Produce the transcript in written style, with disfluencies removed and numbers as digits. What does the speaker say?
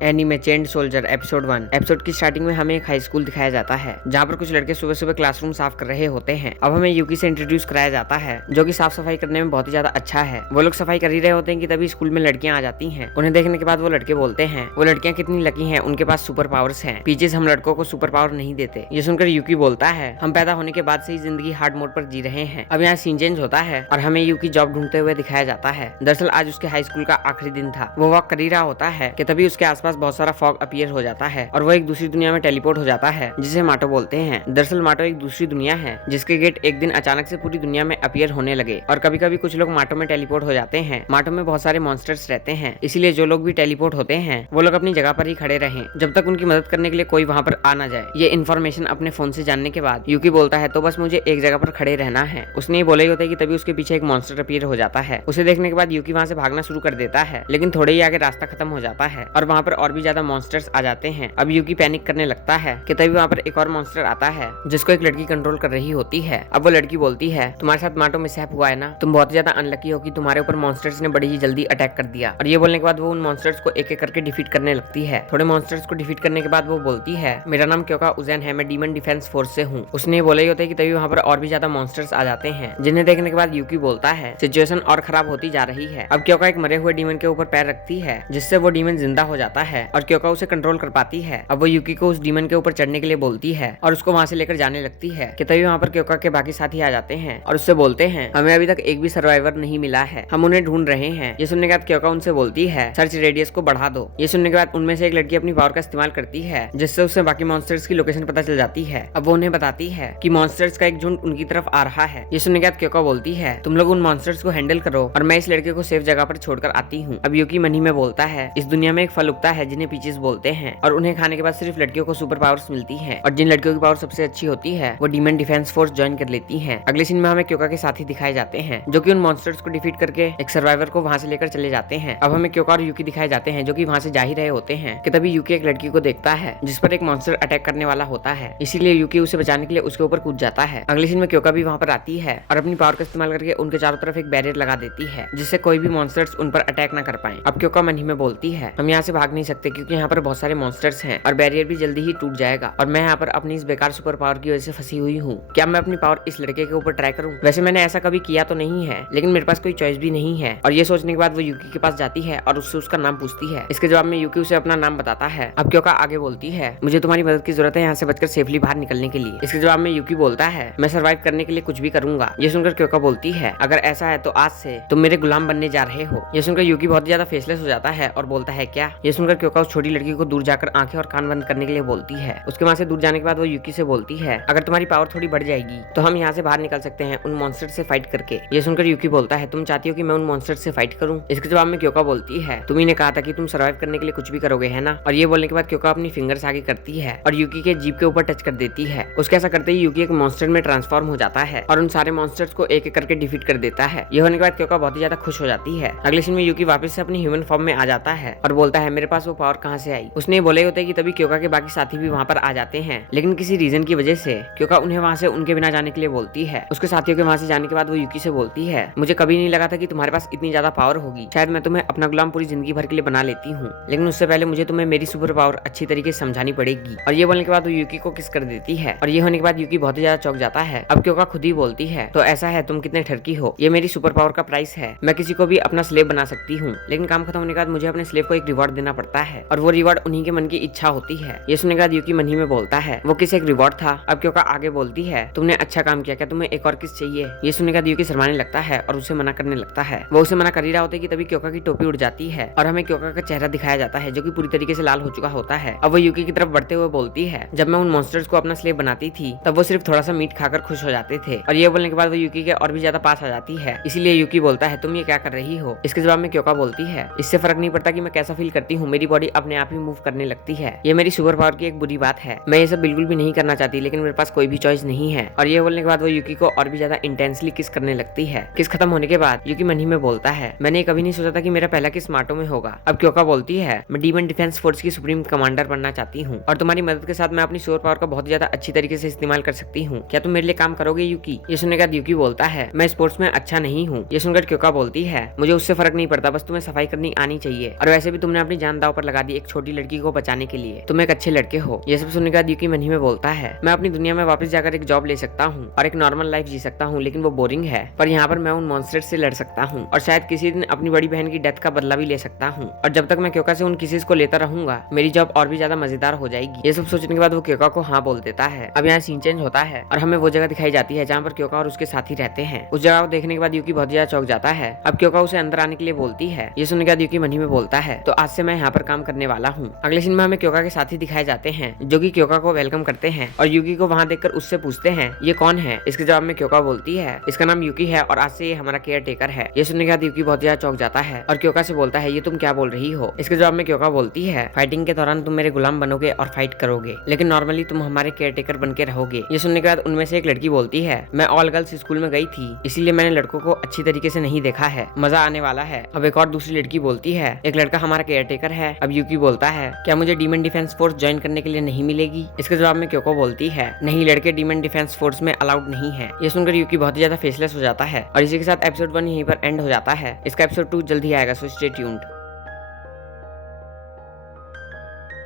Anime चेंड soldier episode 1। Episode की starting में हमें एक हाई स्कूल दिखाया जाता है जहाँ पर कुछ लड़के सुबह सुबह क्लासरूम साफ कर रहे होते हैं। अब हमें यूकी से इंट्रोड्यूस कराया जाता है जो कि साफ सफाई करने में बहुत ही ज्यादा अच्छा है। वो लोग सफाई कर ही रहे होते हैं कि तभी स्कूल में लड़कियां आ जाती हैं। उन्हें देखने के बाद वो लड़के बोलते हैं वो लड़कियां कितनी लकी हैं, उनके पास सुपर पावर्स हैं। पीछे हम लड़कों को सुपर पावर नहीं देते। ये सुनकर यूकी बोलता है हम पैदा होने के बाद से ही जिंदगी हार्ड मोड पर जी रहे हैं। अब यहाँ सीन चेंज होता है और हमें यूकी जॉब ढूंढते हुए दिखाया जाता है। दरअसल आज उसके हाई स्कूल का आखिरी दिन था। वो वॉक कर ही रहा होता है कि तभी उसके आसपास बहुत सारा फॉग अपीयर हो जाता है और वो एक दूसरी दुनिया में टेलीपोर्ट हो जाता है जिसे माटो बोलते हैं। दरअसल माटो एक दूसरी दुनिया है जिसके गेट एक दिन अचानक से पूरी दुनिया में अपीयर होने लगे और कभी कभी कुछ लोग माटो में टेलीपोर्ट हो जाते हैं। माटो में बहुत सारे मॉन्स्टर्स रहते हैं, इसीलिए जो लोग भी टेलीपोर्ट होते हैं वो लोग अपनी जगह पर ही खड़े रहें जब तक उनकी मदद करने के लिए कोई वहाँ पर आ ना जाए। ये इन्फॉर्मेशन अपने फोन से जानने के बाद यूकी बोलता है तो बस मुझे एक जगह पर खड़े रहना है। उसने ये बोला ही होता है कि तभी उसके पीछे एक मॉन्स्टर अपीयर हो जाता है। उसे देखने के बाद यूकी वहाँ से भागना शुरू कर देता है, लेकिन थोड़े ही आगे रास्ता खत्म हो जाता है और वहाँ पर और भी ज्यादा मॉन्स्टर्स आ जाते हैं। अब यूकी पैनिक करने लगता है कि तभी वहाँ पर एक और मॉन्स्टर आता है जिसको एक लड़की कंट्रोल कर रही होती है। अब वो लड़की बोलती है तुम्हारे साथ माटो मिसहैप हुआ है ना, तुम बहुत ज्यादा अनलकी हो कि तुम्हारे ऊपर मॉन्स्टर्स ने बड़ी ही जल्दी अटैक कर दिया। और ये बोलने के बाद वो उन मॉन्स्टर्स को एक एक करके डिफीट करने लगती है। थोड़े मॉन्स्टर्स को डिफीट करने के बाद वो बोलती है मेरा नाम क्योंका उजैन है, मैं डीमन डिफेंस फोर्स से हूँ। उसने बोला ही होता है कि तभी वहाँ पर और भी ज्यादा मॉन्स्टर्स आ जाते हैं जिन्हें देखने के बाद यूकी बोलता है सिचुएशन और खराब होती जा रही है। अब क्योंका एक मरे हुए डीमन के ऊपर पैर रखती है जिससे वो डीमन जिंदा हो जाता है और क्योंका उसे कंट्रोल कर पाती है। अब वो यूकी को उस डीमन के ऊपर चढ़ने के लिए बोलती है और उसको वहाँ से लेकर जाने लगती है कि तभी वहाँ पर क्योंका के बाकी साथी आ जाते हैं और उससे बोलते हैं हमें अभी तक एक भी सर्वाइवर नहीं मिला है, हम उन्हें ढूंढ रहे हैं। ये सुनने के बाद क्योंका उनसे बोलती है सर्च रेडियस को बढ़ा दो। ये सुनने के बाद उनमें से एक लड़की अपनी पावर का इस्तेमाल करती है जिससे उससे बाकी मॉन्स्टर्स की लोकेशन पता चल जाती है। अब वो उन्हें बताती है कि मॉन्स्टर्स का एक झुंड उनकी तरफ आ रहा है। ये सुनने के बाद क्योंका बोलती है तुम लोग उन मॉन्स्टर्स को हैंडल करो और मैं इस लड़के को सेफ जगह पर छोड़कर आती हूँ। अब यूकी मनी में बोलता है इस दुनिया में एक फल उगता है जिन्हें पीचेस बोलते हैं और उन्हें खाने के बाद सिर्फ लड़कियों को सुपर पावर्स मिलती है और जिन लड़कियों की पावर सबसे अच्छी होती है वो डीमन डिफेंस फोर्स ज्वाइन कर लेती हैं। अगले सीन में हमें क्योंका के साथी दिखाए जाते हैं जो कि उन मॉन्स्टर्स को डिफीट करके एक सर्वाइवर को वहां से लेकर चले जाते हैं। अब हमें क्योंका और यूकी दिखाए जाते हैं जो कि वहां से जा ही रहे होते हैं कि तभी यूकी एक लड़की को देखता है जिस पर एक मॉन्स्टर अटैक करने वाला होता है, इसीलिए यूकी उसे बचाने के लिए उसके ऊपर कूद जाता है। अगले सीन में क्योंका भी वहां पर आती है और अपनी पावर का इस्तेमाल करके उनके चारों तरफ एक बैरियर लगा देती है जिससे कोई भी मॉन्स्टर्स उन पर अटैक न कर पाए। अब क्योंका मन ही में बोलती है हम यहाँ से भाग नहीं सकते क्योंकि यहाँ पर बहुत सारे मॉन्स्टर्स हैं और बैरियर भी जल्दी ही टूट जाएगा और मैं यहाँ पर अपनी इस बेकार सुपर पावर की वजह से फंसी हुई हूँ। क्या मैं अपनी पावर इस लड़के के ऊपर ट्राई करूँ? वैसे मैंने ऐसा कभी किया तो नहीं है लेकिन मेरे पास कोई चॉइस भी नहीं है। और ये सोचने के बाद वो यूकी के पास जाती है और उससे उसका नाम पूछती है। इसके जवाब में यूकी उसे अपना नाम बताता है। अब क्योंका आगे बोलती है मुझे तुम्हारी मदद की जरूरत है यहाँ से बचकर सेफली बाहर निकलने के लिए। इसके जवाब में यूकी बोलता है मैं सर्वाइव करने के लिए कुछ भी करूंगा। ये सुनकर क्योंका बोलती है अगर ऐसा है तो आज से तुम मेरे गुलाम बनने जा रहे हो। ये सुनकर यूकी बहुत ज्यादा फेसलेस हो जाता है और बोलता है क्या? ये सुनकर क्योंका उस छोटी लड़की को दूर जाकर आंखें और कान बंद करने के लिए बोलती है। उसके वहां से दूर जाने के बाद वो यूकी से बोलती है अगर तुम्हारी पावर थोड़ी बढ़ जाएगी तो हम यहाँ से बाहर निकल सकते हैं उन मॉन्स्टर से फाइट करके। ये सुनकर यूकी बोलता है तुम चाहती हो कि मैं उन मॉन्स्टर से फाइट करूं? इसके जवाब में क्योंका बोलती है तुम ही ने कहा था कि तुम सर्वाइव करने के लिए कुछ भी करोगे है ना। और ये बोलने के बाद क्योंका अपनी फिंगर्स आगे करती है और यूकी के जीप के ऊपर टच कर देती है। उसके ऐसा करते ही यूकी एक मॉन्स्टर में ट्रांसफॉर्म हो जाता है और उन सारे मॉन्स्टर्स को एक एक करके डिफीट कर देता है। ये होने के बाद क्योंका बहुत ही ज्यादा खुश हो जाती है। अगले सीन में यूकी वापस से अपनी ह्यूमन फॉर्म में आ जाता है और बोलता है मेरे पास वो पावर कहाँ से आई? उसने बोले होते कि तभी क्योंका के बाकी साथी भी वहाँ पर आ जाते हैं, लेकिन किसी रीजन की वजह से क्योंका उन्हें वहाँ से उनके बिना जाने के लिए बोलती है। उसके साथियों के वहाँ से जाने के बाद वो यूकी से बोलती है मुझे कभी नहीं लगा था कि तुम्हारे पास इतनी ज्यादा पावर होगी, शायद मैं तुम्हें अपना गुलाम पूरी जिंदगी भर के लिए बना लेती हूँ, लेकिन उससे पहले मुझे तुम्हें मेरी सुपर पावर अच्छी तरीके से समझानी पड़ेगी। और ये बोलने के बाद वो यूकी को किस कर देती है और ये होने के बाद यूकी बहुत ही ज्यादा चौंक जाता है। अब क्योंका खुद ही बोलती है तो ऐसा है तुम कितने ठरकी हो, ये मेरी सुपर पावर का प्राइस है, मैं किसी को भी अपना स्लेव बना सकती हूँ, लेकिन काम खत्म होने के बाद मुझे अपने स्लेव को एक रिवॉर्ड देना पड़ता है और वो रिवॉर्ड उन्हीं के मन की इच्छा होती है। ये सुनने के बाद यूकी मन ही में बोलता है वो किस एक रिवॉर्ड था? अब क्योंका आगे बोलती है तुमने अच्छा काम किया, क्या तुम्हें एक और किस चाहिए? ये सुनने के बाद यूकी शर्माने लगता है और उसे मना करने लगता है। वो उसे मना कर ही रहा होता है कि तभी क्योंका की टोपी उड़ जाती है और हमें क्योंका का चेहरा दिखाया जाता है जो कि पूरी तरीके से लाल हो चुका होता है। अब वो यूकी की तरफ बढ़ते हुए बोलती है जब मैं उन मॉन्स्टर्स को अपना स्लेव बनाती थी तब वो सिर्फ थोड़ा सा मीट खाकर खुश हो जाते थे। और ये बोलने के बाद वो यूकी के और भी ज्यादा पास आ जाती है, इसीलिए यूकी बोलता है तुम ये क्या कर रही हो? इसके जवाब में क्योंका बोलती है इससे फर्क नहीं पड़ता कि मैं कैसा फील करती हूँ, मेरी बॉडी अपने आप ही मूव करने लगती है, ये मेरी सुपर पावर की एक बुरी बात है, मैं ये सब बिल्कुल भी नहीं करना चाहती लेकिन मेरे पास कोई भी चॉइस नहीं है। और ये बोलने के बाद वो यूकी को और भी ज्यादा इंटेंसली किस करने लगती है। किस खत्म होने के बाद यूकी मन ही में बोलता है मैंने कभी नहीं सोचा था कि मेरा पहला किस माटो में होगा। अब क्योंका बोलती है मैं डीमन डिफेंस फोर्स की सुप्रीम कमांडर बनना चाहती हूँ और तुम्हारी मदद के साथ मैं अपनी सुपर पावर का बहुत ज्यादा अच्छी तरीके से इस्तेमाल कर सकती हूँ, क्या तुम मेरे लिए काम करोगे यूकी? ये सुनने के बाद यूकी बोलता है मैं स्पोर्ट्स में अच्छा नहीं हूँ। ये सुनकर क्योंका बोलती है मुझे उससे फर्क नहीं पड़ता, बस तुम्हें सफाई करनी आनी चाहिए और वैसे भी तुमने अपनी जान दांव दांव पर लगा दी एक छोटी लड़की को बचाने के लिए। तुम एक अच्छे लड़के हो। ये सब सुनने के बाद यूकी मन ही में बोलता है, मैं अपनी दुनिया में वापस जाकर एक जॉब ले सकता हूँ और एक नॉर्मल लाइफ जी सकता हूँ, लेकिन वो बोरिंग है। पर यहाँ पर मैं उन मॉन्स्टर से लड़ सकता हूँ और शायद किसी दिन अपनी बड़ी बहन की डेथ का बदला भी ले सकता हूँ। और जब तक मैं क्योका से उन किसीज को लेता रहूंगा मेरी जॉब और भी ज्यादा मजेदार हो जाएगी। ये सब सोचने के बाद वो क्योका को हाँ बोल देता है। अब यहाँ सीन चेंज होता है और हमें वो जगह दिखाई जाती है जहाँ पर क्योका और उसके साथी रहते हैं। उस जगह को देखने के बाद यूकी बहुत ज्यादा चौंक जाता है। अब क्योका उसे अंदर आने के लिए बोलती है। ये सुनने के बाद यूकी मन ही में बोलता है, तो आज से मैं यहाँ पर काम करने वाला हूँ। अगले सीन में हमें क्योका के साथी दिखाए जाते हैं जो कि क्योका को वेलकम करते हैं और यूकी को वहाँ देखकर उससे पूछते हैं ये कौन है। इसके जवाब में क्योका बोलती है, इसका नाम यूकी है और आज से ये हमारा केयर टेकर है। ये सुनने के बाद यूकी बहुत ज्यादा चौंक जाता है और क्योका से बोलता है, ये तुम क्या बोल रही हो। इसके जवाब में क्योका बोलती है, फाइटिंग के दौरान तुम मेरे गुलाम बनोगे और फाइट करोगे, लेकिन नॉर्मली तुम हमारे केयर टेकर बन के रहोगे। ये सुनने के बाद उनमें से एक लड़की बोलती है, मैं ऑल गर्ल्स स्कूल में गई थी इसीलिए मैंने लड़कों को अच्छी तरीके से नहीं देखा है, मजा आने वाला है। अब एक और दूसरी लड़की बोलती है, एक लड़का हमारा केयर टेकर है। अब यूकी बोलता है, क्या मुझे डीमन डिफेंस फोर्स ज्वाइन करने के लिए नहीं मिलेगी। इसके जवाब में क्योको बोलती है, नहीं, लड़के डीमन डिफेंस फोर्स में अलाउड नहीं है। ये सुनकर यूकी बहुत ही ज्यादा फेसलेस हो जाता है और इसी के साथ एपिसोड 1 यहीं पर एंड हो जाता है। इसका एपिसोड 2 जल्दी आएगा, सो स्टे ट्यून्ड।